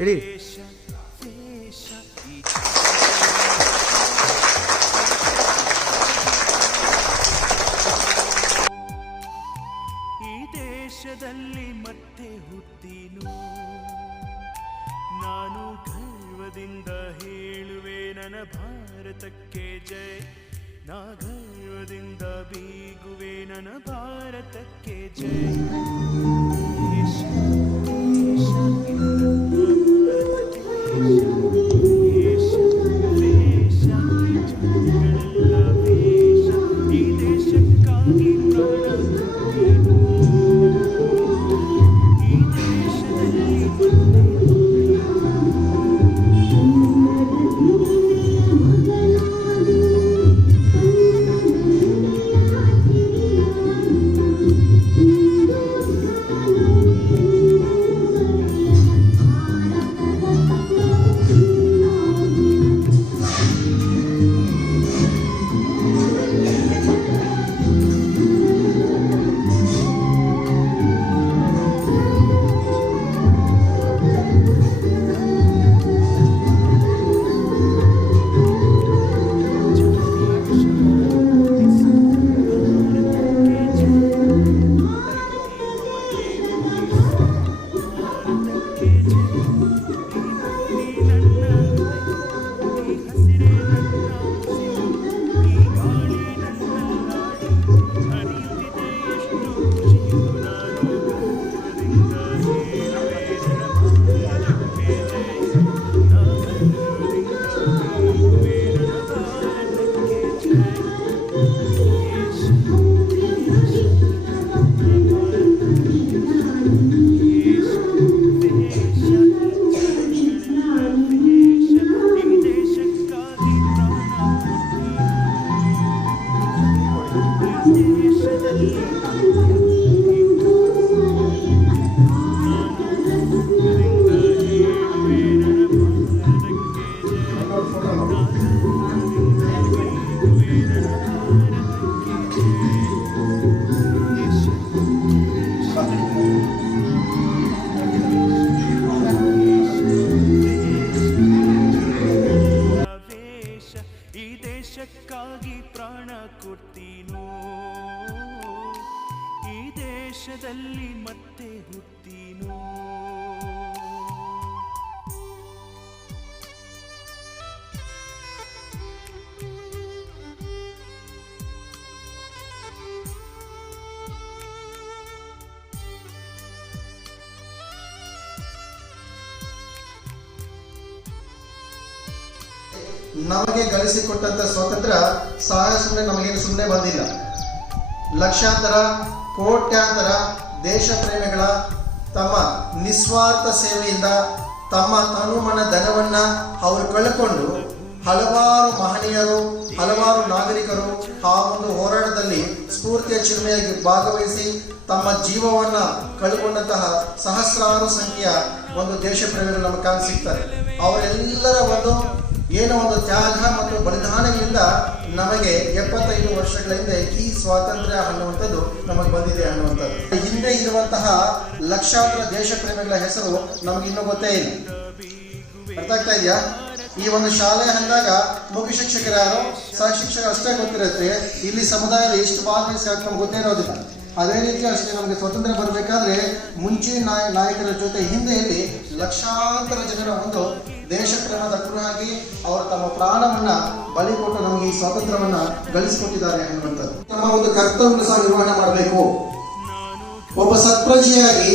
ಹೇಳಿ. ಈ ದೇಶದಲ್ಲಿ ಮತ್ತೆ ಹುಟ್ಟಿನು, ನಾನು ಗರ್ವದಿಂದ ಹೇಳುವೆ ನನ್ನ ಭಾರತಕ್ಕೆ ಜೈ. ನಾ ಗರ್ವದಿಂದ ಬೀಗುವೆ ನನ್ನ ಭಾರತಕ್ಕೆ ಜೈ. ದೇಶಕ್ಕಾಗಿ ಪ್ರಾಣ ಕೊಡ್ತೀನೋ, ಈ ದೇಶದಲ್ಲಿ ಮತ್ತೆ ಹುಟ್ಟೀನೋ. ನಮಗೆ ಗಳಿಸಿಕೊಟ್ಟಂತ ಸ್ವಾತಂತ್ರ್ಯ ಸುಮ್ಮನೆ ನಮಗೇನು ಸುಮ್ಮನೆ ಬಂದಿಲ್ಲ. ಲಕ್ಷಾಂತರ ಕೋಟ್ಯಾಂತರ ದೇಶ ಪ್ರೇಮಿಗಳ ತಮ್ಮ ನಿಸ್ವಾರ್ಥ ಸೇವೆಯಿಂದ ತಮ್ಮ ತನುಮನ ಧನವನ್ನ ಅವರು ಕಳ್ಕೊಂಡು ಹಲವಾರು ಮಹನೀಯರು, ಹಲವಾರು ನಾಗರಿಕರು ಆ ಒಂದು ಹೋರಾಟದಲ್ಲಿ ಸ್ಫೂರ್ತಿಯ ಚಿಲುಮೆಯಾಗಿ ಭಾಗವಹಿಸಿ ತಮ್ಮ ಜೀವವನ್ನ ಕಳ್ಕೊಂಡಂತಹ ಸಹಸ್ರಾರು ಸಂಖ್ಯೆಯ ಒಂದು ದೇಶ ಪ್ರೇಮಿಗಳು ನಮಗೆ ಕಾಣ ಸಿಗ್ತಾರೆ. ಅವರೆಲ್ಲರ ಒಂದು ಏನೋ ಒಂದು ತ್ಯಾಗ ಮತ್ತು ಬಲಿದಾನಗಳಿಂದ ನಮಗೆ 75 ವರ್ಷಗಳ ಹಿಂದೆ ಈ ಸ್ವಾತಂತ್ರ್ಯ ಅನ್ನುವಂಥದ್ದು ನಮಗೆ ಬಂದಿದೆ ಅನ್ನುವಂಥದ್ದು. ಹಿಂದೆ ಇರುವಂತಹ ಲಕ್ಷಾಂತರ ದೇಶ ಪ್ರೇಮಿಗಳ ಹೆಸರು ನಮಗೆ ಇನ್ನೂ ಗೊತ್ತೇ ಇಲ್ಲ. ಅರ್ಥ ಆಗ್ತಾ ಇದೆಯಾ? ಈ ಒಂದು ಶಾಲೆ ಅಂದಾಗ ಮುಖ್ಯ ಶಿಕ್ಷಕರು, ಸಹ ಶಿಕ್ಷಕರು ಅಷ್ಟೇ ಗೊತ್ತಿರುತ್ತೆ. ಇಲ್ಲಿ ಸಮುದಾಯದ ಎಷ್ಟು ಭಾಗವಹಿಸಿ ನಮ್ಗೆ ಗೊತ್ತೇ ಇರೋದಿಲ್ಲ. ಅದೇ ರೀತಿ ಅಷ್ಟೇ ನಮಗೆ ಸ್ವಾತಂತ್ರ್ಯ ಬರಬೇಕಾದ್ರೆ ಮುಂಚಿನ ನಾಯಕರ ಜೊತೆ ಹಿಂದೆಯಲ್ಲಿ ಲಕ್ಷಾಂತರ ಜನರ ಒಂದು ದೇಶ ಪ್ರೇಮದ ಕುರಿಯಾಗಿ ಅವರು ತಮ್ಮ ಪ್ರಾಣವನ್ನ ಬಲಿ ಕೊಟ್ಟು ನಮಗೆ ಈ ಸ್ವಾತಂತ್ರ್ಯವನ್ನ ಗಳಿಸಿಕೊಟ್ಟಿದ್ದಾರೆ ಅನ್ನುವಂಥದ್ದು. ನಮ್ಮ ಒಂದು ಕರ್ತವ್ಯ ಸಹ ನಿರ್ವಹಣೆ ಮಾಡಬೇಕು. ಒಬ್ಬ ಸತ್ಪ್ರಜೆಯಾಗಿ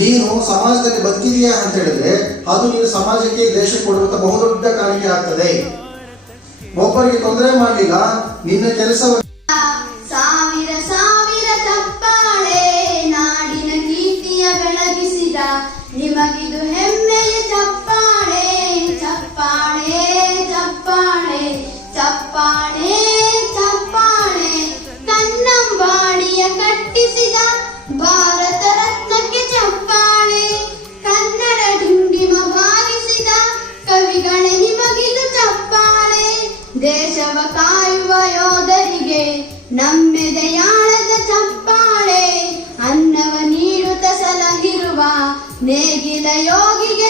ನೀನು ಸಮಾಜದಲ್ಲಿ ಬದುಕಿದೆಯಾ ಅಂತ ಹೇಳಿದ್ರೆ ಅದು ನೀನು ಸಮಾಜಕ್ಕೆ ದೇಶಕ್ಕೆ ಕೊಡುವಂತ ಬಹುದೊಡ್ಡ ಕಾಣಿಕೆ ಆಗ್ತದೆ. ಒಬ್ಬರಿಗೆ ತೊಂದರೆ ಮಾಡಲಿಲ್ಲ, ನಿನ್ನ ಕೆಲಸವನ್ನು ಸಾವಿರ ಸಾವಿರ ಚಪ್ಪಾಳೆ ನಾಡಿನ ಕೀರ್ತಿಯ ಬೆಳಗಿಸಿದ ನಿಮಗಿದು ಹೆಮ್ಮೆಯ ಚಪ್ಪಾಳೆ. ಚಪ್ಪಾಳೆ ಚಪ್ಪಾಳೆ ಚಪ್ಪಾಳೆ ಚಪ್ಪಾಳೆ ಕನ್ನಂಬಾಡಿಯ ಕಟ್ಟಿಸಿದ ಭಾರತ ರತ್ನಕ್ಕೆ ಚಪ್ಪಾಳೆ. ಕನ್ನಡ ಡಿಂಡಿಮ ಬಾರಿಸಿದ ಕವಿಗಳೇ ನಿಮಗಿದು ಚಪ್ಪಾಳೆ. ದೇಶವ ಕಾಯುವ ಯೋಧರಿಗೆ ನಮ್ಮೆದೆಯಾಳದ ಚಪ್ಪಾಳೆ. ಅನ್ನವ ನೀಡುತ್ತ ಸಲಹಿರುವ ನೇಗಿಲ ಯೋಗಿಗೆ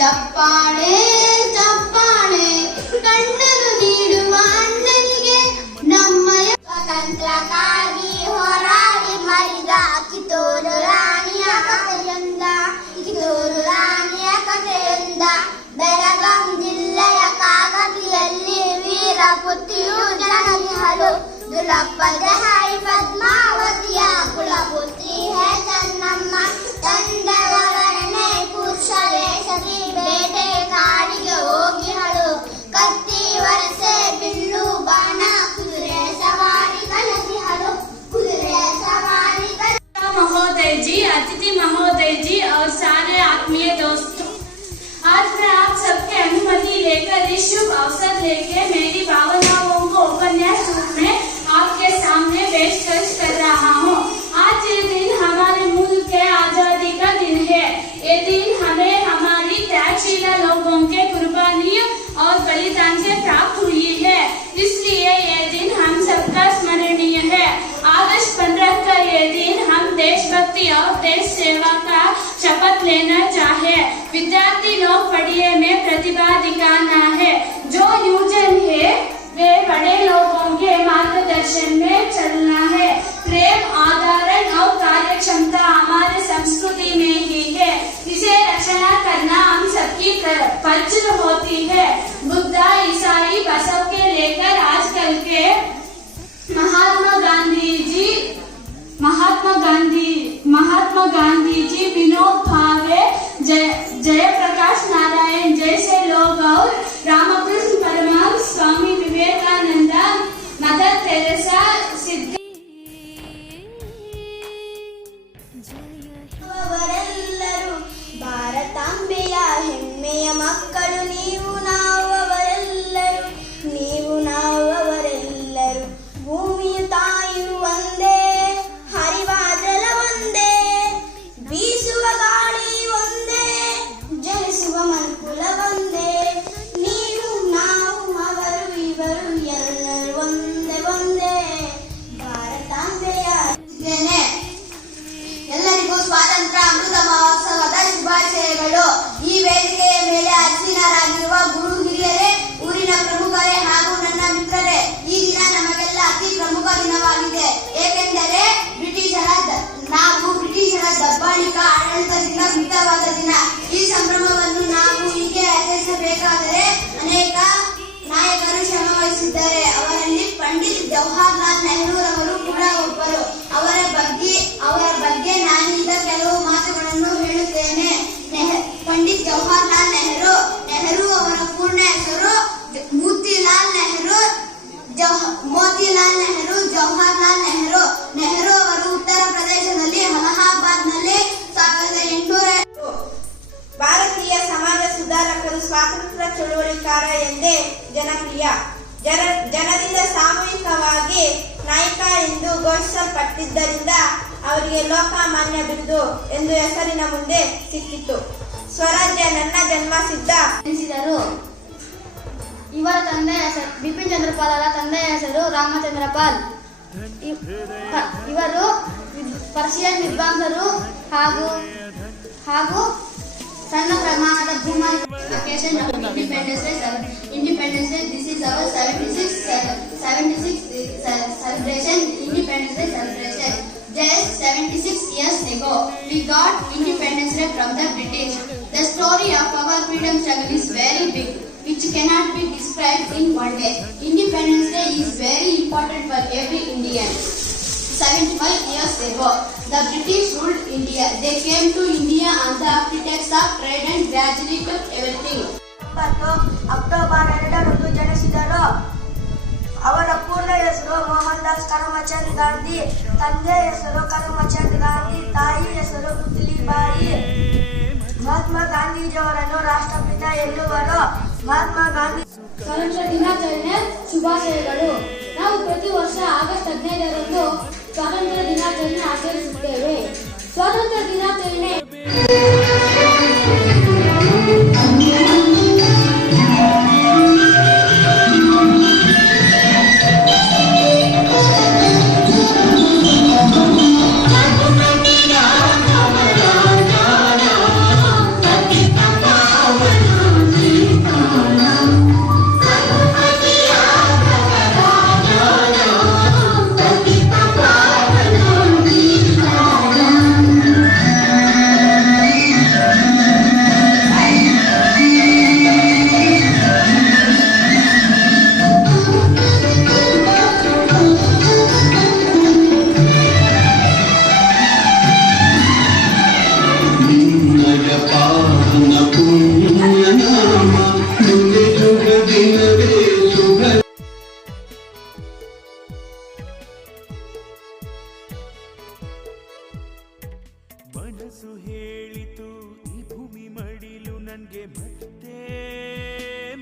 ಚಪ್ಪಾಳೆ ಚಪ್ಪಾಳೆ ಕಣ್ಣನ್ನು ನೀಡುವ ಅಣ್ಣನಿಗೆ ನಮ್ಮಯ ಸ್ವತಂತ್ರಕ್ಕಾಗಿ ಹೋರಾಡಿ ಮರಿದ ಕಿತ್ತೂರು ರಾಣಿಯ ಕಥೆಯೊಂದ ಕಿತ್ತೂರು ರಾಣಿಯ ಕಥೆಯೊಂದ ಬೆಳಗಾಂ ಜಿಲ್ಲೆಯ ಕಾಗದಿಯಲ್ಲಿ ವೀರಪುತ್ರಿಯು ಜನನಿಹಳು ದುಲಪ್ಪದ ಹೈ ಪದ್ಮಾವತಿಯ ಕುಲಪುತ್ರಿ ಹೇ ಚೆನ್ನಮ್ಮ ತಂದೆಯವರನ್ನೇ ಪುರುಷ ವೇಷದಿ ಬೇಟೆ ಕಾಡಿಗೆ ಹೋಗಿಹಳು ಕತ್ತಿ ವರಸೆ ಬಿಲ್ಲು ಬಾಣ ಕುದುರೆ ಸವಾರಿ ಕಲಿಸಿಹಳು ಕುದುರೆ ಸವಾರಿ महोदय जी, अतिथि महोदय जी और सारे आत्मीय दोस्तों, आज मैं आप सबके अनुमति लेकर इस शुभ अवसर लेके मेरी भावनाओं को उपन्यास रूप में आपके सामने पेशकश कर रहा हूँ। आज ये दिन हमारे मुल्क के आजादी का दिन है। ये दिन हमें हमारी त्यागशीला लोगों के कुर्बानियों और बलिदान से प्राप्त हुई है, इसलिए ये दिन हम सबका स्मरणीय है। अगस्त 15 का ये दिन हम देशभक्ति और देश सेवा का शपथ लेना चाहे। विद्यार्थी लोग पढ़िए में प्रतिभा दिखाना है, जो युवजन है वे बड़े लोगों के मार्गदर्शन में चलना है। प्रेम, आदरण और कार्यक्षमता हमारे संस्कृति में ही है, इसे रचना करना हम सबकी फर्ज होती है। बुद्धा, ईसाई, बसव के लेकर आजकल के महात्मा गांधी जी, विनोद भावे, जयप्रकाश नारायण जैसे लोग और रामकृष्ण परमहंस, स्वामी विवेकानंद, मदर तेरेसा, ಅವರೆಲ್ಲರೂ ಭಾರತಾಂಬೆಯ ಹೆಮ್ಮೆಯ ಮಕ್ಕಳು ನೀವು ನಾವು ಅವರೆಲ್ಲರೂ ನೀವು ನಾವು ಅವರೆಲ್ಲರೂ ಭೂಮಿಯ ತಾಯಿಯು ಒಂದೇ ಹರಿವ ಜಲ ಒಂದೇ ಬೀಸುವ ಗಾಳಿ ಒಂದೇ ಜನಿಸುವ ಮನುಕುಲ ಒಂದೇ ನೀವು ನಾವು ಅವರು ಇವರು ಎಲ್ಲರೂ ಒಂದೇ ಒಂದೇ ಭಾರತಾಂಬೆಯ ಎಲ್ಲರಿಗೂ ಸ್ವಾತಂತ್ರ್ಯ ಅಮೃತ ಮಹೋತ್ಸವದ ಶುಭಾಶಯಗಳು. ಈ ವೇದಿಕೆಯ ಮೇಲೆ ಆಸೀನರಾಗಿರುವ ಗುರು ಹಿರಿಯರೇ, ಊರಿನ ಪ್ರಮುಖರೇ ಹಾಗೂ ನನ್ನ ಮಿತ್ರರೇ, ಈ ದಿನ ನಮಗೆಲ್ಲ ಅತಿ ಪ್ರಮುಖ ದಿನವಾಗಿದೆ. ಏಕೆಂದರೆ ನಾವು ಬ್ರಿಟಿಷರ ದಬ್ಬಾಳಿಕೆ ಆಡಳಿತದಿಂದ ಮುಕ್ತವಾದ ದಿನ. ಈ ಸಂಭ್ರಮವನ್ನು ನಾವು ಹೀಗೆ ಆಚರಿಸಬೇಕಾದರೆ ಅನೇಕ ನಾಯಕರು ಶ್ರಮ ವಹಿಸಿದ್ದಾರೆ. ಅವರಲ್ಲಿ ಪಂಡಿತ್ ಜವಾಹರ್ಲಾಲ್ ನೆಹರು ಅವರು ಕೂಡ ಒಬ್ಬರು. ಅವರ ಬಗ್ಗೆ ನಾನೀಗ ಕೆಲವು ಮಾತುಗಳನ್ನು ಹೇಳುತ್ತೇನೆ. ಪಂಡಿತ್ ಜವಾಹರ್ಲಾಲ್ ನೆಹರು ಅವರ ಪೂರ್ಣ ಹೆಸರು ಮೋತಿಲಾಲ್ ನೆಹರು ಜವಾಹರ್ಲಾಲ್ ನೆಹರು. ನೆಹರು ಅವರು ಉತ್ತರ ಪ್ರದೇಶದಲ್ಲಿ ಅಲಹಾಬಾದ್ನಲ್ಲಿ 1800 ಭಾರತೀಯ ಸಮಾಜ ಸುಧಾರಕರು, ಸ್ವಾತಂತ್ರ್ಯ ಚಳುವಳಿಕಾರ ಎಂದೇ ಜನಪ್ರಿಯ. ಜನರಿಂದ ಸಾಮೂಹಿಕವಾಗಿ ನಾಯಕ ಎಂದು ಘೋಷಿಸಲ್ಪಟ್ಟಿದ್ದರಿಂದ ಅವರಿಗೆ ಲೋಕಮಾನ್ಯ ಬಿರುದು ಎಂದು ಹೆಸರಿನ ಮುಂದೆ ಸಿಕ್ಕಿತು. ಸ್ವರಾಜ್ಯ ನನ್ನ ಜನ್ಮಸಿದ್ಧ ಎನಿಸಿದರು. ಇವರ ತಂದೆಯ ಹೆಸರು ಬಿಪಿನ್ ಚಂದ್ರಪಾಲರ ತಂದೆಯ ಹೆಸರು ರಾಮಚಂದ್ರಪಾಲ್. ಇವರು ಪರ್ಷಿಯನ್ ವಿದ್ವಾಂಸರು ಹಾಗೂ ಸಣ್ಣ ಪ್ರಮಾಣದ ಭೂಮಿ. Occasion of Independence Day. This is our 76th celebration. Independence Day celebration. Just 76 years ago, we got Independence Day from the British. The story of our freedom struggle is very big, which cannot be described in one day. Independence Day is very important for every Indian. 75 years ago, the British ruled India. They came to India on the pretext of trade and gradually took everything. October 2ರಂದು ಜನಿಸಿದರು. ಅವರ ಪೂರ್ಣ ಹೆಸರು ಮೋಹನ್ ದಾಸ್ ಕರಮಚಂದ್ ಗಾಂಧಿ. ತಂದೆ ಹೆಸರು ಕರಮಚಂದ್ ಗಾಂಧಿ, ತಾಯಿ ಹೆಸರು ಪುತ್ಲಿಬಾಯಿ. ಮಹಾತ್ಮ ಗಾಂಧೀಜಿಯವರನ್ನು ರಾಷ್ಟ್ರಪಿತ ಎನ್ನುವರು. ಮಹಾತ್ಮ ಗಾಂಧಿ ಸ್ವಾತಂತ್ರ್ಯ ದಿನಾಚರಣೆ ಶುಭಾಶಯಗಳು. ನಾವು ಪ್ರತಿ ವರ್ಷ ಆಗಸ್ಟ್ 15ರಂದು ಸ್ವಾತಂತ್ರ್ಯ ದಿನಾಚರಣೆ ಆಚರಿಸುತ್ತೇವೆ. ಸ್ವಾತಂತ್ರ್ಯ ದಿನಾಚರಣೆ Thank you.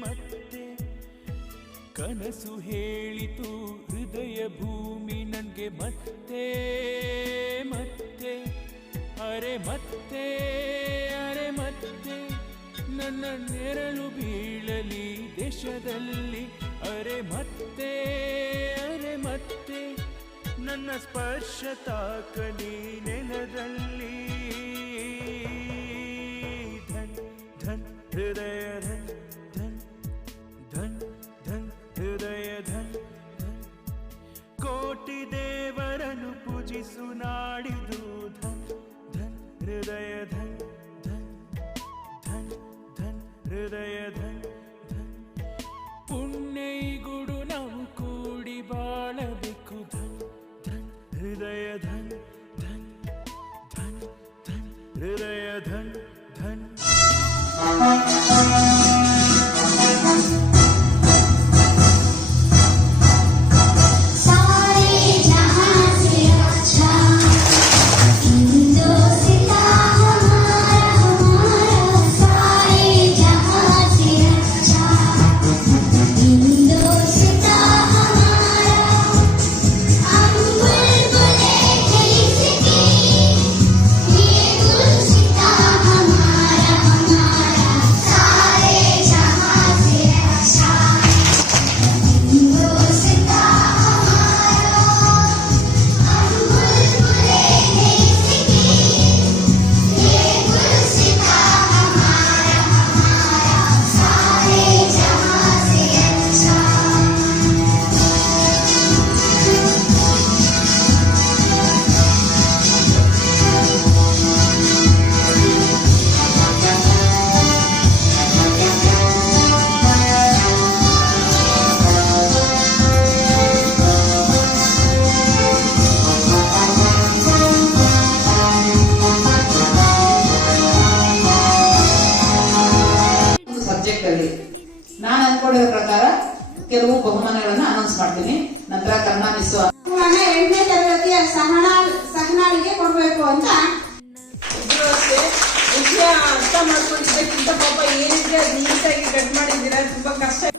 ಮತ್ತೆ ಕನಸು ಹೇಳಿತು ಹೃದಯ ಭೂಮಿ ನನ್ಗೆ ಮತ್ತೆ ಮತ್ತೆ ಅರೆ ಮತ್ತೆ ಅರೆ ಮತ್ತೆ ನನ್ನ ನೆರಳು ಬೀಳಲಿ ದೇಶದಲ್ಲಿ ಅರೆ ಮತ್ತೆ ನನ್ನ ಸ್ಪರ್ಶ ತಾಕಲಿ ನೆಲದಲ್ಲಿ ಧನ್ ಧನ್ ಹೃದಯ ಧನ್ ಧನ್ ಧನ್ ಧನ್ ಹೃದಯ ಧನ್ ಧನ್ ಕೋಟಿ ದೇವರನ್ನು ಪೂಜಿಸು ನಾಡಿದು ಧನ್ ಧನ್ ಹೃದಯ ಧನ್ ಧನ್ ಧನ್ ಧನ್ ಹೃದಯ ಧನ್ ಧನ್ ಪುಣ್ಯೈಗುಡು ನಾವು ಕೂಡಿ ಬಾಳಬೇಕು ಧನ್ ಧನ್ ಹೃದಯ ಧನ್ ಧನ್ ಧನ್ ಧನ್ ಹೃದಯ ಧನ್ ಧನ್ ನಾನು ಅನ್ಕೊಂಡಿರೋ ಪ್ರಕಾರ ಕೆಲವು ಬಹುಮಾನಗಳನ್ನ ಅನೌನ್ಸ್ ಮಾಡ್ತೀನಿ. ನಂತರ ಕನ್ನಡ ಮಿಸ್ 8ನೇ ತರಗತಿಯ ಸಹನಾಳಿಗೆ ಕೊಡ್ಬೇಕು ಅಂತ ವಿಷಯ ಅರ್ಥ ಮಾಡ್ಕೊಂಡಿದ್ದಕ್ಕಿಂತ ಪಾಪ ಏನಿದ್ರೆ ನೀಟಾಗಿ ಕಟ್ ಮಾಡಿದ್ದೀರಾ, ತುಂಬಾ ಕಷ್ಟ.